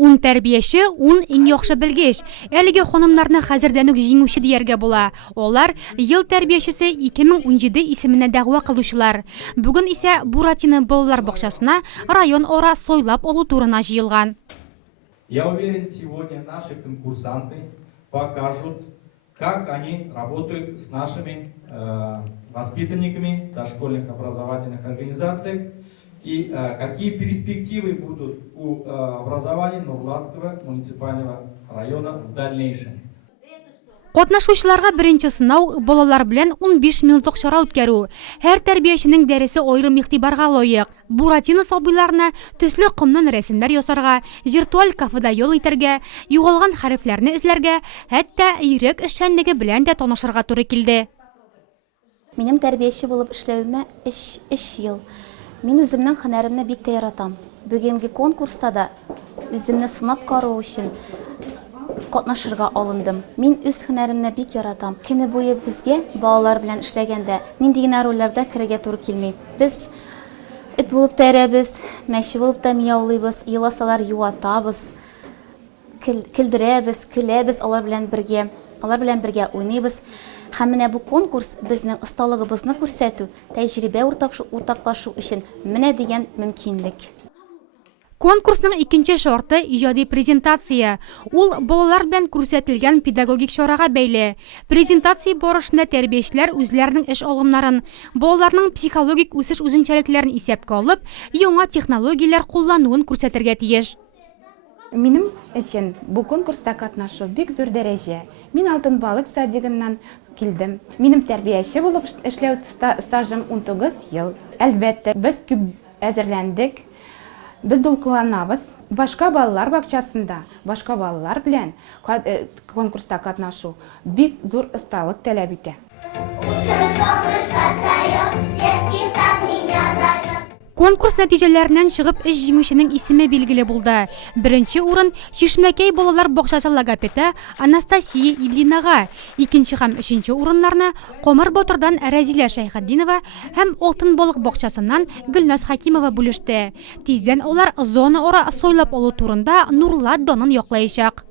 Un тәрбиеші, un иң яхшы белгеч. Әлеге ханымнарны хәзердән үк җиңүче дияргә була. Олар ел тәрбиячесе 2017 исеменә дәгъва кылучылар. Бүген исә Буратино балалар бакчасына район ара сойлап алу турына җыелган. Я уверен, сегодня наши конкурсанты покажут, как они работают с нашими воспитанниками дошкольных образовательных организаций и какие перспективы будут у образования Нурлатского муниципального района в дальнейшем. Катнашучыларга беренче сынау балалар белән 15 минутлык чара үткәрү. Һәр тәрбияченең дәресе аерым игътибарга лаек. Буратино сабыйларына төсле комнан рәсемнәр ясарга, виртуаль кафеда юл итәргә, югалган хәрефләрне эзләргә, хәтта йөрәк эшчәнлеге белән дә танышырга туры килде. Минем тәрбияче булып эшләвемә 3 ел. Мин үземнең һөнәремне бик тә яратам. Бүгенге конкурста да үземне сынап карау өчен катнашырга алындым. Мин үз һөнәремне бик яратам. Көне буе безгә балалар белән эшләгәндә нинди генә рольләрдә керергә туры килми. Без эт булып тәрәбез, мәче булып та мияулыйбыз, еласалар юатабыз, килдерәбез, көләбез алар белән бергә уйныйбыз. Һәм менә бу конкурс безнең осталыгыбызны күрсәтү, тәҗрибә уртаклашу өчен менә дигән мөмкинлек. Конкурсның икенче шарты иҗади презентация. Ул балалар белән күрсәтелгән педагогик чарага бәйле. Презентация барышында тәрбиячеләр үзләренең эш алымнарын, балаларның психологик үсеш үзенчәлекләрен исәпкә алып, яңа технологияләр куллануын күрсәтергә тиеш. Минем өчен бу конкурста катнашу бик зур дәрәҗә. Мин Алтын балык садигыннан килдем. Минем тәрбияче булып эшләү стажым 19 ел. Әлбәттә, без күп әзерләндек. Без дулкынланабыз. Башка балалар бакчасында, башка балалар белән конкурста катнашу бик зур осталык таләп итә. Конкурс нәтиҗәләреннән чыгып эш җиңүченең исеме билгеле булды. Беренче урын Чишмәкәй балалар бакчасы логопеды Анастасия Ильинага, икенче һәм өченче урыннарны Комар Батырдан Рәзилә Шәйхетдинова һәм Алтын балык бакчасыннан Гөлназ Хакимова бүлеште. Тиздән алар зона ара сойлап алу турында Нурлат данын яклаячак.